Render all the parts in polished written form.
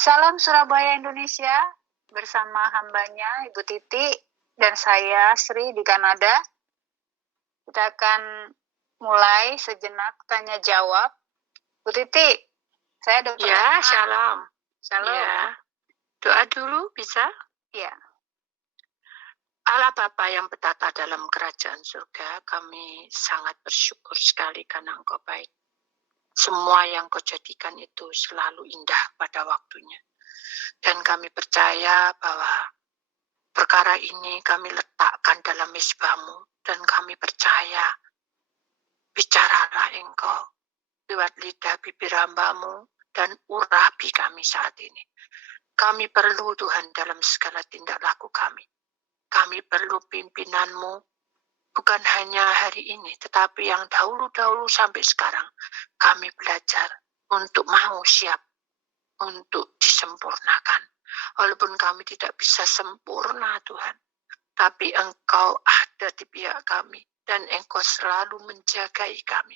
Salam Surabaya Indonesia, bersama hambanya Ibu Titi dan saya Sri di Kanada. Kita akan mulai sejenak tanya jawab. Bu Titi, saya ada pertanyaan. Ya, shalom. Shalom. Ya. Doa dulu bisa? Ya. Allah Bapa yang bertata dalam kerajaan surga, kami sangat bersyukur sekali karena Engkau baik. Semua yang Kau jadikan itu selalu indah pada waktunya. Dan kami percaya bahwa perkara ini kami letakkan dalam mezbah-Mu. Dan kami percaya, bicaralah Engkau lewat lidah bibir hamba-Mu dan urapi kami saat ini. Kami perlu Tuhan dalam segala tindak laku kami. Kami perlu pimpinan-Mu, bukan hanya hari ini, tetapi yang dahulu-dahulu sampai sekarang. Kami belajar untuk mau siap, untuk disempurnakan. Walaupun kami tidak bisa sempurna Tuhan, tapi Engkau ada di pihak kami, dan Engkau selalu menjagai kami.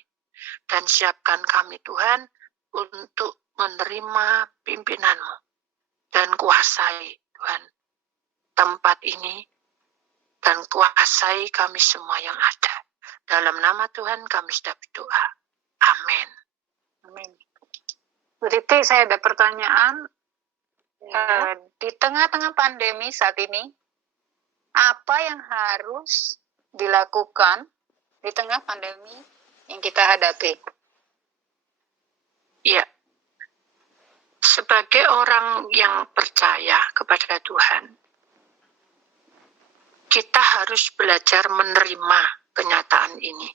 Dan siapkan kami Tuhan, untuk menerima pimpinan-Mu. Dan kuasai Tuhan tempat ini, dan kuasai kami semua yang ada. Dalam nama Tuhan kami sudah berdoa. Amin. Amin. Bu Titi, saya ada pertanyaan. Ya. Di tengah-tengah pandemi saat ini, apa yang harus dilakukan di tengah pandemi yang kita hadapi? Ya. Sebagai orang yang percaya kepada Tuhan, kita harus belajar menerima kenyataan ini.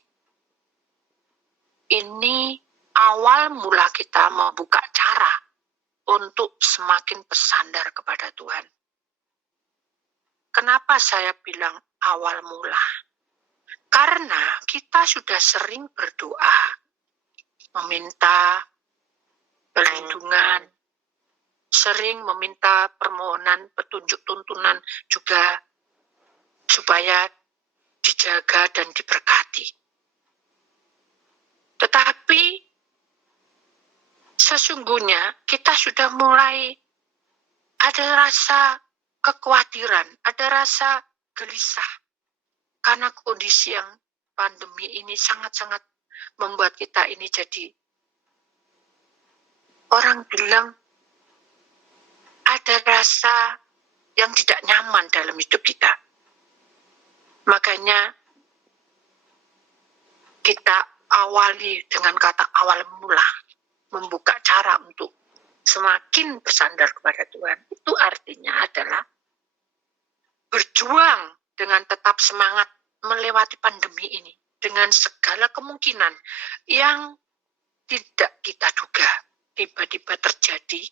Ini awal mula kita membuka cara untuk semakin bersandar kepada Tuhan. Kenapa saya bilang awal mula? Karena kita sudah sering berdoa, meminta perlindungan, sering meminta permohonan, petunjuk tuntunan juga, supaya dijaga dan diberkati. Tetapi sesungguhnya kita sudah mulai ada rasa kekhawatiran, ada rasa gelisah. Karena kondisi yang pandemi ini sangat-sangat membuat kita ini jadi, orang bilang ada rasa yang tidak nyaman dalam hidup kita. Makanya kita awali dengan kata awal mula, membuka cara untuk semakin bersandar kepada Tuhan. Itu artinya adalah berjuang dengan tetap semangat melewati pandemi ini dengan segala kemungkinan yang tidak kita duga tiba-tiba terjadi.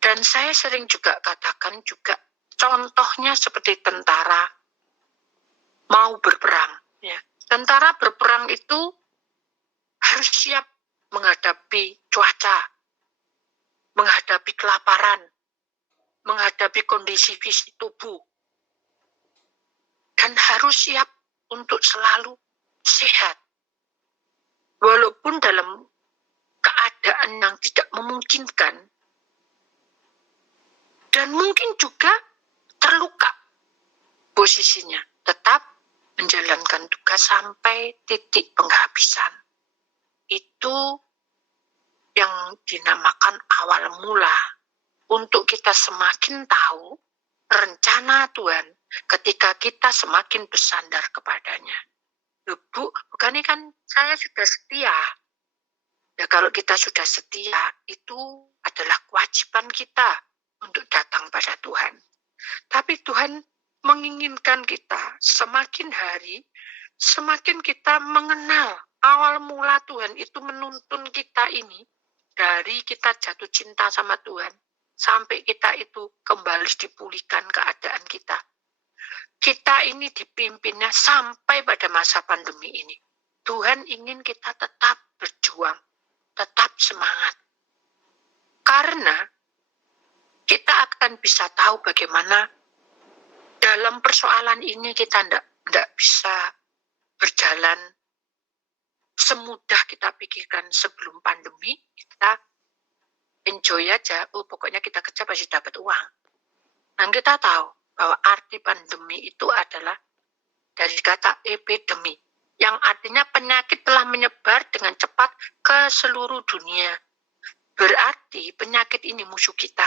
Dan saya sering juga katakan juga, contohnya seperti tentara mau berperang. Ya. Tentara berperang itu harus siap menghadapi cuaca, menghadapi kelaparan, menghadapi kondisi fisik tubuh, dan harus siap untuk selalu sehat. Walaupun dalam keadaan yang tidak memungkinkan, dan mungkin juga terluka posisinya, tetap menjalankan tugas sampai titik penghabisan. Itu yang dinamakan awal mula, untuk kita semakin tahu rencana Tuhan ketika kita semakin bersandar kepadanya. Bu, bukannya kan saya sudah setia. Ya, kalau kita sudah setia, itu adalah kewajiban kita untuk datang pada Tuhan. Tapi Tuhan menginginkan kita semakin hari, semakin kita mengenal awal mula Tuhan itu menuntun kita ini dari kita jatuh cinta sama Tuhan sampai kita itu kembali dipulihkan keadaan kita. Kita ini dipimpinnya sampai pada masa pandemi ini. Tuhan ingin kita tetap berjuang, tetap semangat. Karena kita akan bisa tahu bagaimana dalam persoalan ini kita tidak bisa berjalan semudah kita pikirkan sebelum pandemi. Kita enjoy aja, pokoknya kita kerja pasti dapat uang. Dan kita tahu bahwa arti pandemi itu adalah dari kata epidemi, yang artinya penyakit telah menyebar dengan cepat ke seluruh dunia. Berarti penyakit ini musuh kita.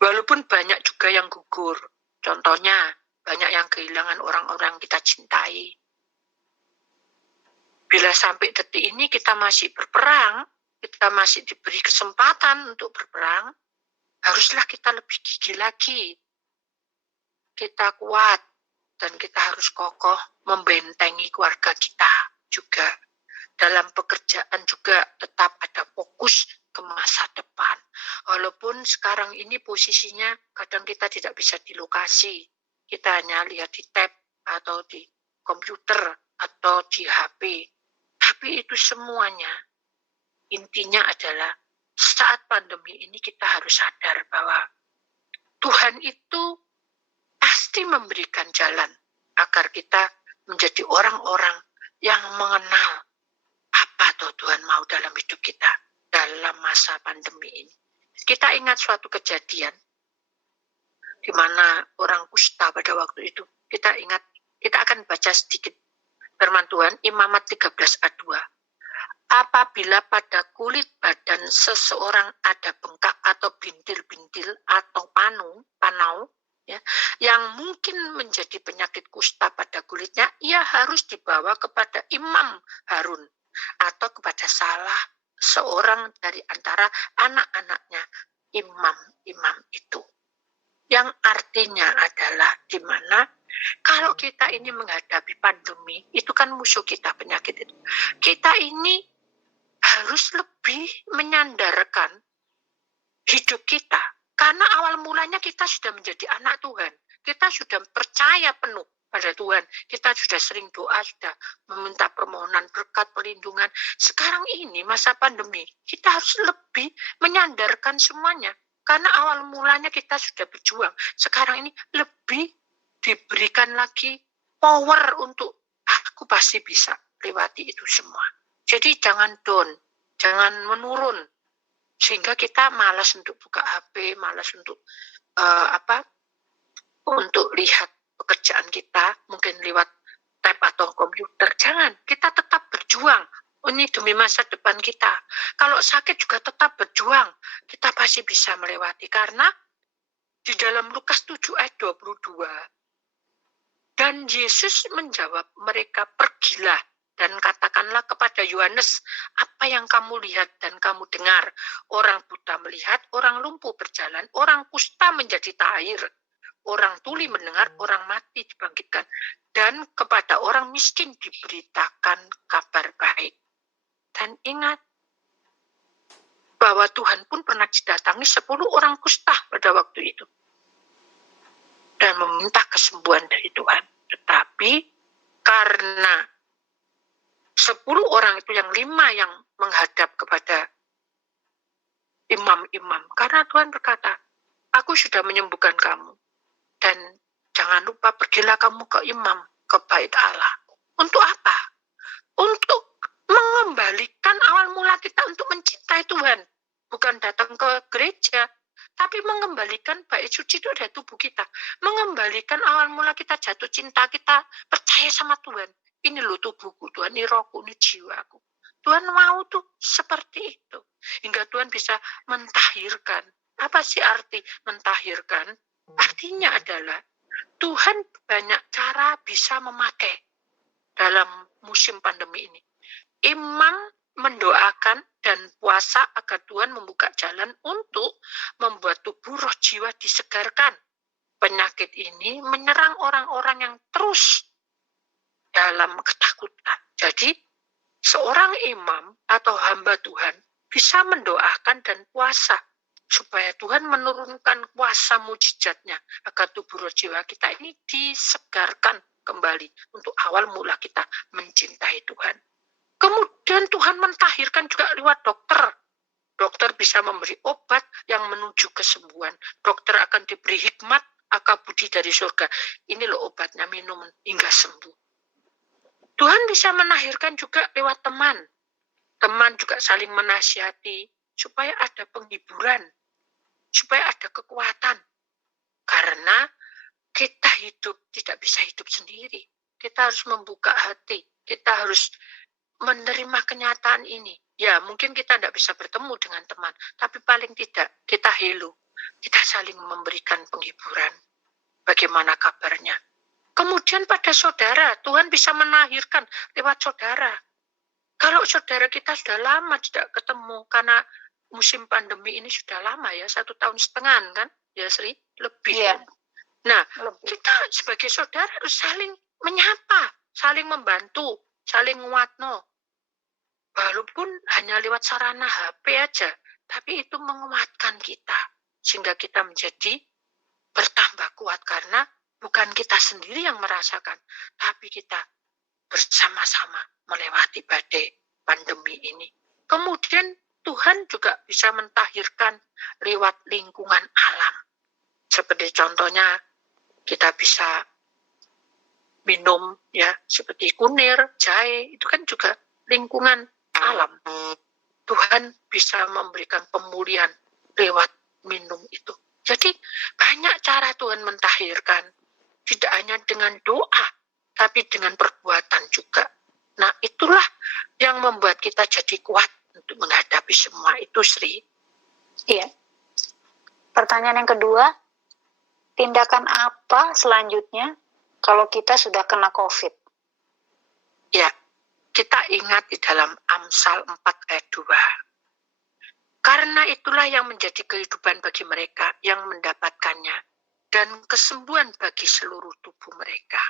Walaupun banyak juga yang gugur. Contohnya, banyak yang kehilangan orang-orang kita cintai. Bila sampai detik ini kita masih berperang, kita masih diberi kesempatan untuk berperang, haruslah kita lebih gigih lagi. Kita kuat, dan kita harus kokoh membentengi keluarga kita juga. Dalam pekerjaan juga tetap ada fokus ke masa depan. Walaupun sekarang ini posisinya kadang kita tidak bisa di lokasi. Kita hanya lihat di tab atau di komputer atau di HP. Tapi itu semuanya intinya adalah saat pandemi ini kita harus sadar bahwa Tuhan itu pasti memberikan jalan agar kita menjadi orang-orang yang mengenal apa Tuhan mau dalam hidup kita dalam masa pandemi ini. Kita ingat suatu kejadian di mana orang kusta pada waktu itu. Kita akan baca sedikit firman Tuhan, Imamat 13 ayat 2. Apabila pada kulit badan seseorang ada bengkak atau bintil-bintil atau panau, ya, yang mungkin menjadi penyakit kusta pada kulitnya, ia harus dibawa kepada Imam Harun atau kepada salah seorang dari antara anak-anaknya imam itu. Yang artinya adalah di mana kalau kita ini menghadapi pandemi, itu kan musuh kita penyakit itu. Kita ini harus lebih menyandarkan hidup kita. Karena awal mulanya kita sudah menjadi anak Tuhan. Kita sudah percaya penuh pada Tuhan. Kita sudah sering doa, sudah meminta permohonan berkat, perlindungan. Sekarang ini masa pandemi, kita harus lebih menyandarkan semuanya. Karena awal mulanya kita sudah berjuang. Sekarang ini lebih diberikan lagi power untuk aku pasti bisa lewati itu semua. Jadi jangan down, jangan menurun. Sehingga kita malas untuk buka HP, malas untuk untuk lihat pekerjaan kita, mungkin lewat tab atau komputer. Jangan, kita tetap berjuang. Ini demi masa depan kita. Kalau sakit juga tetap berjuang. Kita pasti bisa melewati. Karena di dalam Lukas 7 ayat 22, dan Yesus menjawab mereka, pergilah dan katakanlah kepada Yohanes, apa yang kamu lihat dan kamu dengar. Orang buta melihat, orang lumpuh berjalan, orang kusta menjadi tahir, orang tuli mendengar, orang mati dibangkitkan. Dan kepada orang miskin diberitakan kabar baik. Dan ingat bahwa Tuhan pun pernah didatangi 10 orang kusta pada waktu itu. Dan meminta kesembuhan dari Tuhan. Tetapi karena 10 orang itu yang 5 yang menghadap kepada imam-imam. Karena Tuhan berkata, aku sudah menyembuhkan kamu. Dan jangan lupa pergilah kamu ke imam, ke bait Allah. Untuk apa? Untuk mengembalikan awal mula kita untuk mencintai Tuhan. Bukan datang ke gereja, tapi mengembalikan bait suci itu dari tubuh kita. Mengembalikan awal mula kita jatuh cinta, kita percaya sama Tuhan. Ini loh tubuhku Tuhan, ini rohku, ini jiwaku. Tuhan mau tuh seperti itu. Hingga Tuhan bisa mentahirkan. Apa sih arti mentahirkan? Artinya adalah Tuhan banyak cara bisa memakai dalam musim pandemi ini. Imam mendoakan dan puasa agar Tuhan membuka jalan untuk membuat tubuh roh jiwa disegarkan. Penyakit ini menyerang orang-orang yang terus dalam ketakutan. Jadi, seorang imam atau hamba Tuhan bisa mendoakan dan puasa supaya Tuhan menurunkan kuasa mujizatnya agar tubuh roh jiwa kita ini disegarkan kembali untuk awal mula kita mencintai Tuhan. Kemudian Tuhan mentahirkan juga lewat dokter. Dokter bisa memberi obat yang menuju kesembuhan. Dokter akan diberi hikmat, akal budi dari surga. Ini loh obatnya, minum hingga sembuh. Tuhan bisa menahirkan juga lewat teman. Teman juga saling menasihati supaya ada penghiburan, supaya ada kekuatan. Karena kita hidup tidak bisa hidup sendiri. Kita harus membuka hati. Kita harus menerima kenyataan ini. Ya, mungkin kita tidak bisa bertemu dengan teman, tapi paling tidak kita hello. Kita saling memberikan penghiburan. Bagaimana kabarnya? Kemudian pada saudara, Tuhan bisa melahirkan lewat saudara. Kalau saudara kita sudah lama tidak ketemu, karena musim pandemi ini sudah lama ya, 1,5 tahun kan, ya Sri? Lebih. Iya. Nah, Lebih. kita sebagai saudara harus saling menyapa, saling membantu, saling nguatno. Walaupun hanya lewat sarana HP aja, tapi itu menguatkan kita. Sehingga kita menjadi bertambah kuat karena bukan kita sendiri yang merasakan, tapi kita bersama-sama melewati badai pandemi ini. Kemudian Tuhan juga bisa mentahirkan lewat lingkungan alam. Seperti contohnya kita bisa minum ya seperti kunir, jahe, itu kan juga lingkungan alam. Tuhan bisa memberikan pemulihan lewat minum itu. Jadi banyak cara Tuhan mentahirkan. Tidak hanya dengan doa, tapi dengan perbuatan juga. Nah, itulah yang membuat kita jadi kuat untuk menghadapi semua itu, Sri. Iya. Pertanyaan yang kedua, tindakan apa selanjutnya kalau kita sudah kena COVID? Ya, kita ingat di dalam Amsal 4 ayat 2. Karena itulah yang menjadi kehidupan bagi mereka yang mendapatkannya dan kesembuhan bagi seluruh tubuh mereka.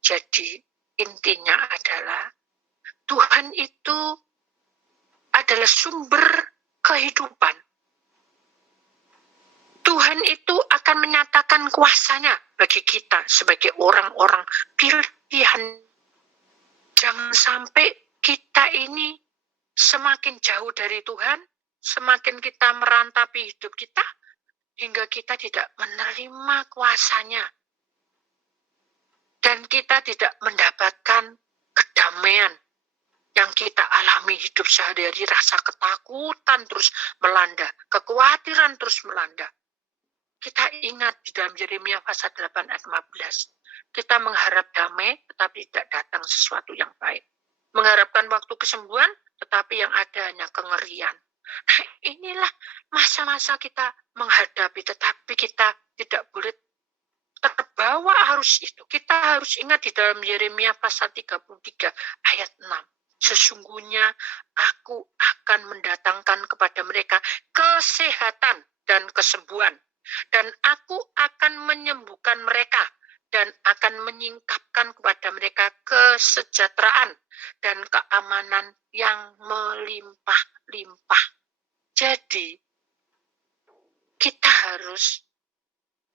Jadi intinya adalah Tuhan itu adalah sumber kehidupan. Tuhan itu akan menyatakan kuasanya bagi kita sebagai orang-orang pilihan. Jangan sampai kita ini semakin jauh dari Tuhan, semakin kita merantapi hidup kita, hingga kita tidak menerima kuasanya. Dan kita tidak mendapatkan kedamaian yang kita alami hidup sehari-hari, rasa ketakutan terus melanda, kekhawatiran terus melanda. Kita ingat di dalam Yeremia pasal 8 ayat 15. Kita mengharap damai, tetapi tidak datang sesuatu yang baik. Mengharapkan waktu kesembuhan, tetapi yang ada hanya kengerian. Nah, inilah masa-masa kita menghadapi, tetapi kita tidak boleh terbawa arus itu. Kita harus ingat di dalam Yeremia pasal 33 ayat 6. Sesungguhnya aku akan mendatangkan kepada mereka kesehatan dan kesembuhan. Dan aku akan menyembuhkan mereka dan akan menyingkapkan kepada mereka kesejahteraan dan keamanan yang melimpah-limpah. Jadi, kita harus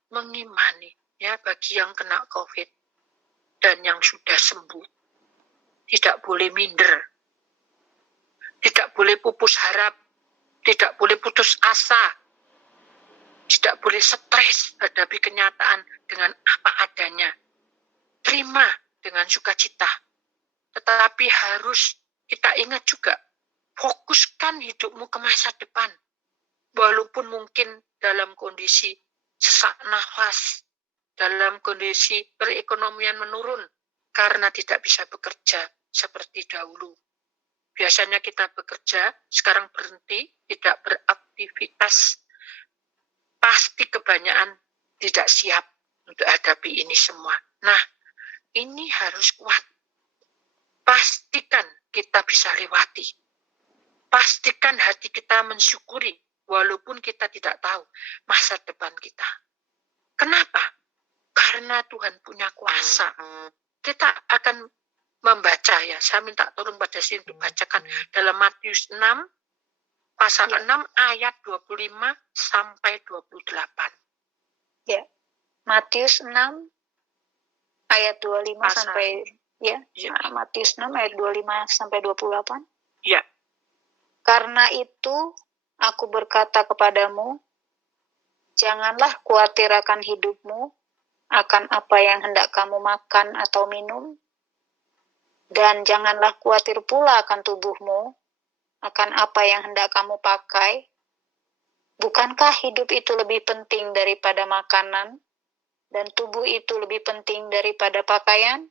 mengimani ya bagi yang kena COVID dan yang sudah sembuh. Tidak boleh minder. Tidak boleh pupus harap. Tidak boleh putus asa. Tidak boleh stres hadapi kenyataan dengan apa adanya. Terima dengan sukacita. Tetapi harus kita ingat juga, fokuskan hidupmu ke masa depan. Walaupun mungkin dalam kondisi sesak nafas, dalam kondisi perekonomian menurun, karena tidak bisa bekerja seperti dahulu. Biasanya kita bekerja, sekarang berhenti, tidak beraktivitas. Pasti kebanyakan tidak siap untuk hadapi ini semua. Nah, ini harus kuat. Pastikan kita bisa lewati. Pastikan hati kita mensyukuri, walaupun kita tidak tahu masa depan kita. Kenapa? Karena Tuhan punya kuasa. Kita akan membaca ya, saya minta tolong pada sini untuk bacakan dalam Matius 6, pasal 6 ayat 25 sampai 28. Ya. Matius 6 ayat 25 pasal. sampai ya. Matius 6 ayat 25 sampai 28. Ya. Karena itu aku berkata kepadamu, janganlah khawatir akan hidupmu, akan apa yang hendak kamu makan atau minum, dan janganlah khawatir pula akan tubuhmu, akan apa yang hendak kamu pakai? Bukankah hidup itu lebih penting daripada makanan, dan tubuh itu lebih penting daripada pakaian?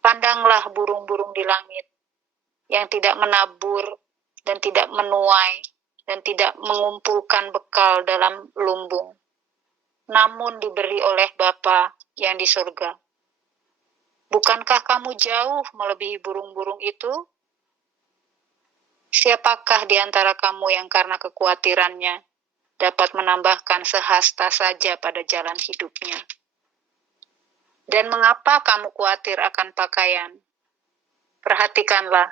Pandanglah burung-burung di langit, yang tidak menabur, dan tidak menuai, dan tidak mengumpulkan bekal dalam lumbung, namun diberi oleh Bapa yang di surga. Bukankah kamu jauh melebihi burung-burung itu? Siapakah di antara kamu yang karena kekhawatirannya dapat menambahkan sehasta saja pada jalan hidupnya? Dan mengapa kamu khawatir akan pakaian? Perhatikanlah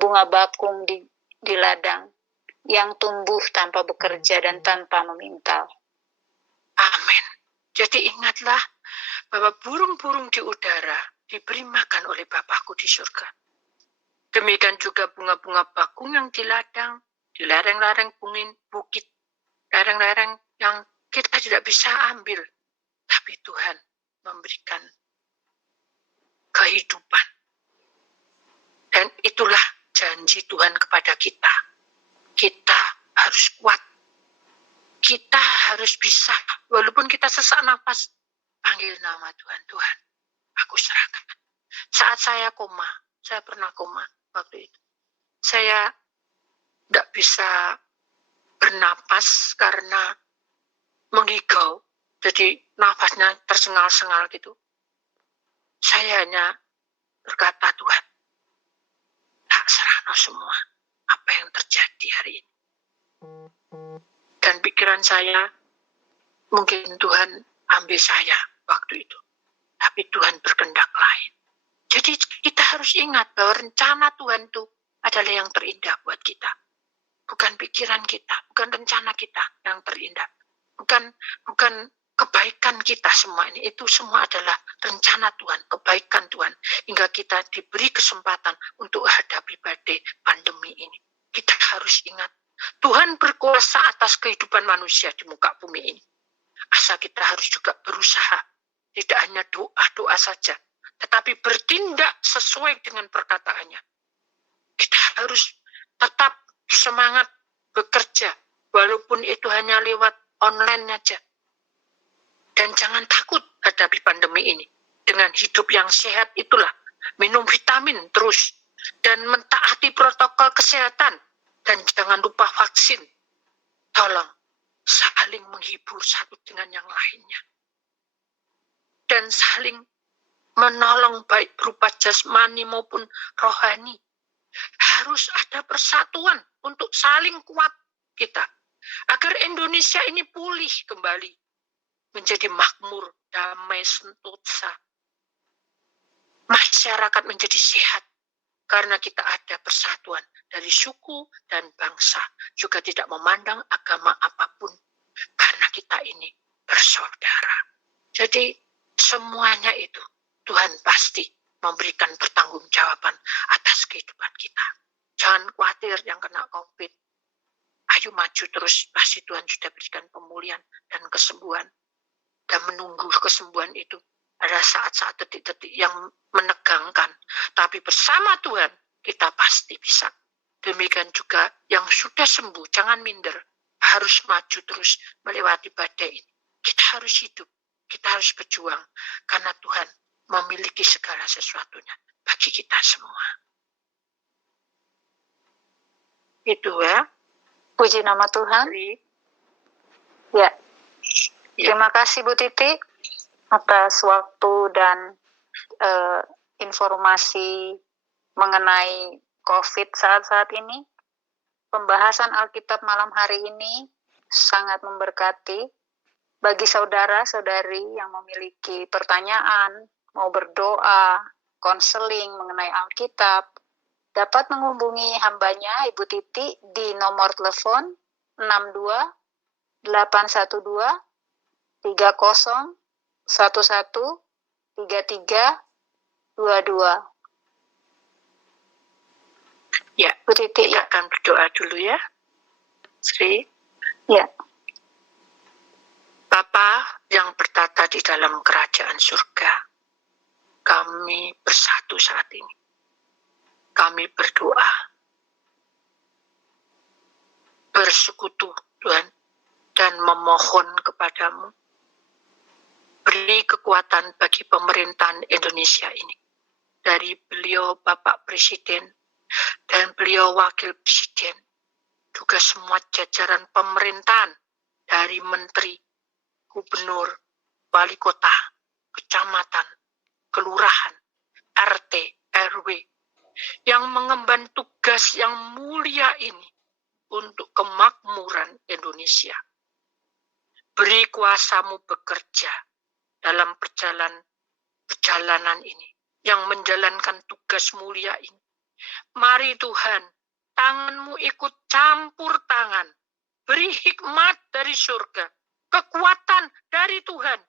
bunga bakung di ladang yang tumbuh tanpa bekerja dan tanpa memintal. Amin. Jadi ingatlah bahwa burung-burung di udara diberi makan oleh Bapakku di surga. Demikian juga bunga-bunga bakung yang di ladang, di lereng-lereng bukit, lereng-lereng yang kita tidak bisa ambil. Tapi Tuhan memberikan kehidupan. Dan itulah janji Tuhan kepada kita. Kita harus kuat. Kita harus bisa, walaupun kita sesak nafas, panggil nama Tuhan. Tuhan, aku serahkan. Saat saya koma, saya pernah koma waktu itu. Saya tidak bisa bernapas karena menggigau. Jadi nafasnya tersengal-sengal gitu. Saya hanya berkata, Tuhan, tak serahkan semua apa yang terjadi hari ini. Dan pikiran saya, mungkin Tuhan ambil saya waktu itu. Tapi Tuhan berkehendak lain. Jadi kita harus ingat bahwa rencana Tuhan itu adalah yang terindah buat kita. Bukan pikiran kita, bukan rencana kita yang terindah. Bukan kebaikan kita semua ini. Itu semua adalah rencana Tuhan, kebaikan Tuhan. Hingga kita diberi kesempatan untuk hadapi badai pandemi ini. Kita harus ingat, Tuhan berkuasa atas kehidupan manusia di muka bumi ini. Asal kita harus juga berusaha. Tidak hanya doa-doa saja, tetapi bertindak sesuai dengan perkataannya. Kita harus tetap semangat bekerja, walaupun itu hanya lewat online saja. Dan jangan takut hadapi pandemi ini. Dengan hidup yang sehat itulah, minum vitamin terus, dan mentaati protokol kesehatan, dan jangan lupa vaksin. Tolong saling menghibur satu dengan yang lainnya. Dan saling menolong baik berupa jasmani maupun rohani. Harus ada persatuan untuk saling kuat kita. Agar Indonesia ini pulih kembali. Menjadi makmur, damai, sentosa. Masyarakat menjadi sehat. Karena kita ada persatuan dari suku dan bangsa. Juga tidak memandang agama apapun. Karena kita ini bersaudara. Jadi semuanya itu Tuhan pasti memberikan pertanggungjawaban atas kehidupan kita. Jangan khawatir yang kena COVID. Ayo maju terus, pasti Tuhan sudah berikan pemulihan dan kesembuhan. Dan menunggu kesembuhan itu adalah saat-saat detik-detik yang menegangkan. Tapi bersama Tuhan, kita pasti bisa. Demikian juga yang sudah sembuh, jangan minder. Harus maju terus melewati badai ini. Kita harus hidup, kita harus berjuang. Karena Tuhan memiliki segala sesuatunya bagi kita semua. Itu ya. Puji nama Tuhan. Ya. Terima kasih Bu Titi atas waktu dan informasi mengenai COVID saat-saat ini. Pembahasan Alkitab malam hari ini sangat memberkati bagi saudara-saudari yang memiliki pertanyaan, mau berdoa, konseling mengenai Alkitab, dapat menghubungi hambanya Ibu Titi di nomor telepon 62 812 30 11 33 22. Ya, Bu Titi, kita akan berdoa dulu ya, Sri. Ya. Bapa yang bertata di dalam kerajaan surga, kami bersatu saat ini. Kami berdoa bersekutu, Tuhan, dan memohon kepadamu. Beri kekuatan bagi pemerintahan Indonesia ini. Dari beliau Bapak Presiden dan beliau Wakil Presiden, juga semua jajaran pemerintahan, dari menteri, gubernur, wali kota, kecamatan, kelurahan, RT, RW, yang mengemban tugas yang mulia ini untuk kemakmuran Indonesia. Beri kuasamu bekerja dalam perjalanan ini, yang menjalankan tugas mulia ini. Mari Tuhan, tanganmu ikut campur tangan. Beri hikmat dari surga, kekuatan dari Tuhan,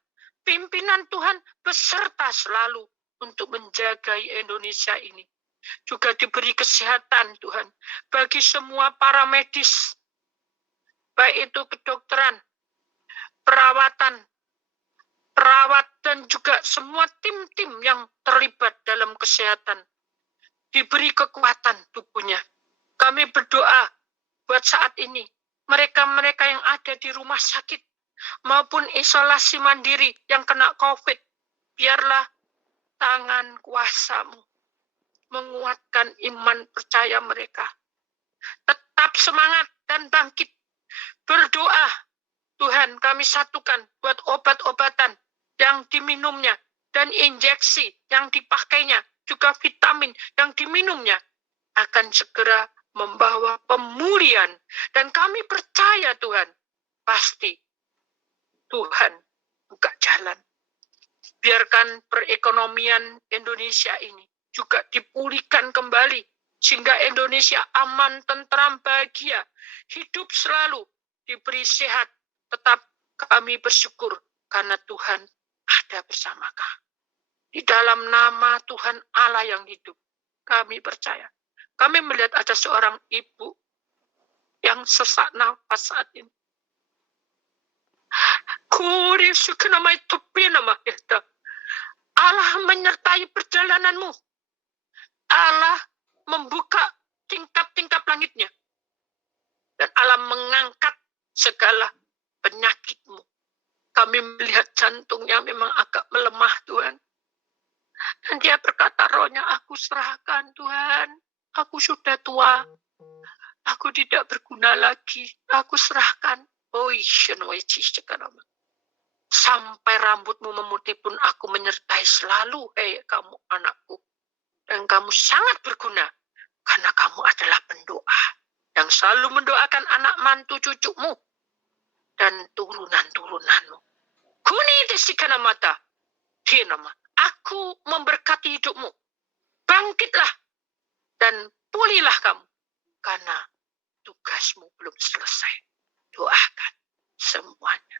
pimpinan Tuhan beserta selalu untuk menjaga Indonesia ini. Juga diberi kesehatan Tuhan bagi semua para medis, baik itu kedokteran, perawat, dan juga semua tim-tim yang terlibat dalam kesehatan. Diberi kekuatan tubuhnya. Kami berdoa buat saat ini, mereka-mereka yang ada di rumah sakit maupun isolasi mandiri yang kena COVID, biarlah tangan kuasamu menguatkan iman percaya mereka. Tetap semangat dan bangkit. Berdoa, Tuhan, kami satukan buat obat-obatan yang diminumnya dan injeksi yang dipakainya, juga vitamin yang diminumnya akan segera membawa pemulihan. Dan kami percaya Tuhan, pasti Tuhan buka jalan. Biarkan perekonomian Indonesia ini juga dipulihkan kembali, sehingga Indonesia aman, tentram, bahagia, hidup selalu, diberi sehat. Tetap kami bersyukur karena Tuhan ada bersama kami. Di dalam nama Tuhan Allah yang hidup, kami percaya. Kami melihat ada seorang ibu yang sesak nafas saat ini. Allah menyertai perjalananmu. Allah membuka tingkap-tingkap langitnya. Dan Allah mengangkat segala penyakitmu. Kami melihat jantungnya memang agak melemah, Tuhan. Dan dia berkata, rohnya aku serahkan, Tuhan. Aku sudah tua. Aku tidak berguna lagi. Aku serahkan. Sampai rambutmu memutih pun aku menyertai selalu, hei kamu anakku. Dan kamu sangat berguna, karena kamu adalah pendoa yang selalu mendoakan anak mantu cucumu dan turunan-turunanmu. Kuni desikana mata, dia nama. Aku memberkati hidupmu. Bangkitlah dan pulihlah kamu, karena tugasmu belum selesai. Doakan semuanya.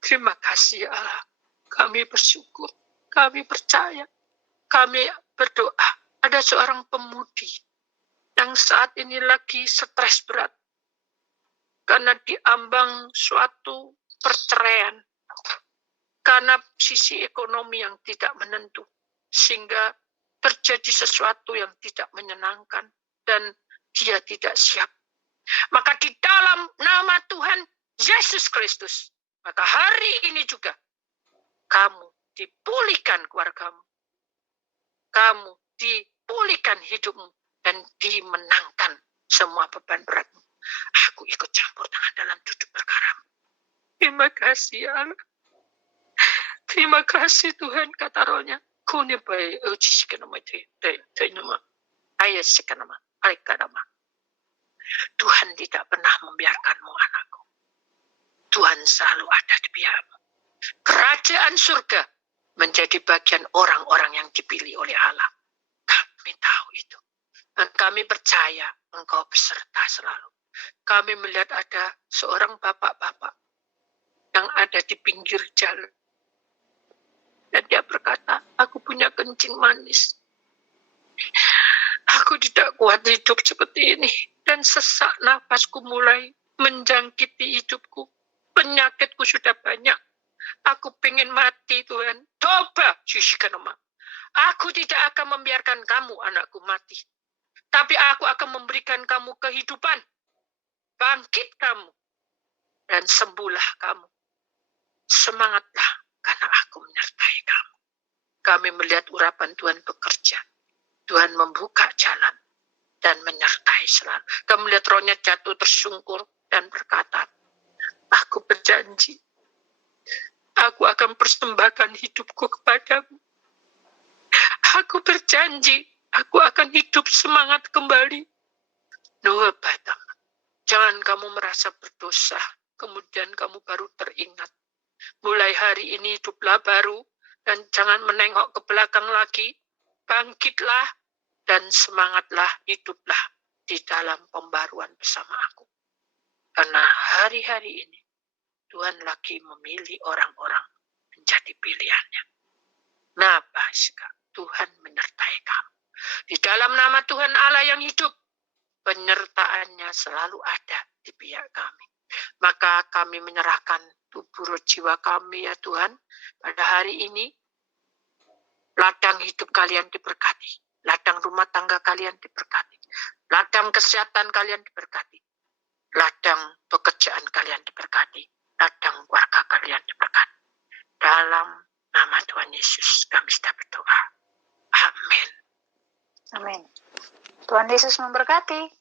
Terima kasih Allah. Kami bersyukur, kami percaya, kami berdoa. Ada seorang pemudi yang saat ini lagi stres berat karena diambang suatu perceraian, karena sisi ekonomi yang tidak menentu, sehingga terjadi sesuatu yang tidak menyenangkan dan dia tidak siap. Maka di dalam nama Tuhan Yesus Kristus, maka hari ini juga kamu dipulihkan keluargamu, kamu dipulihkan hidupmu, dan dimenangkan semua beban beratmu. Aku ikut campur tangan dalam duduk perkaramu. Terima kasih Allah. Terima kasih Tuhan, kata rohnya. Kuni bae uji sekenama nama. Ayat sekenama. Aikanama. Tuhan tidak pernah membiarkanmu, anakku. Tuhan selalu ada di pihakmu. Kerajaan surga menjadi bagian orang-orang yang dipilih oleh Allah. Kami tahu itu. Dan kami percaya engkau beserta selalu. Kami melihat ada seorang bapak-bapak yang ada di pinggir jalan. Dan dia berkata, aku punya kencing manis. Aku tidak kuat hidup seperti ini. Dan sesak nafasku mulai menjangkiti hidupku. Penyakitku sudah banyak. Aku pengen mati, Tuhan. Toba, Shishkanama. Aku tidak akan membiarkan kamu, anakku, mati. Tapi aku akan memberikan kamu kehidupan. bangkit kamu, dan sembuhlah kamu. Semangatlah, karena aku menyertai kamu. Kami melihat urapan Tuhan bekerja. Tuhan membuka jalan dan menyertai selalu. Kami melihat rohnya jatuh tersungkur dan berkata, aku berjanji, aku akan persembahkan hidupku kepadamu. Aku berjanji, aku akan hidup semangat kembali. Noah Batam, jangan kamu merasa berdosa, kemudian kamu baru teringat. Mulai hari ini hiduplah baru, dan jangan menengok ke belakang lagi. Bangkitlah, dan semangatlah, hiduplah di dalam pembaruan bersama aku. Karena hari-hari ini, Tuhan lagi memilih orang-orang menjadi pilihannya. Nah, Paskah, Tuhan menyertai kamu. Di dalam nama Tuhan Allah yang hidup, penyertaannya selalu ada di pihak kami. Maka kami menyerahkan tubuh roh jiwa kami ya Tuhan. Pada hari ini, ladang hidup kalian diberkati. Ladang rumah tangga kalian diberkati. Ladang kesehatan kalian diberkati. Ladang pekerjaan kalian diberkati. Ladang keluarga kalian diberkati. Dalam nama Tuhan Yesus kami sudah berdoa. Amin. Amin. Tuhan Yesus memberkati.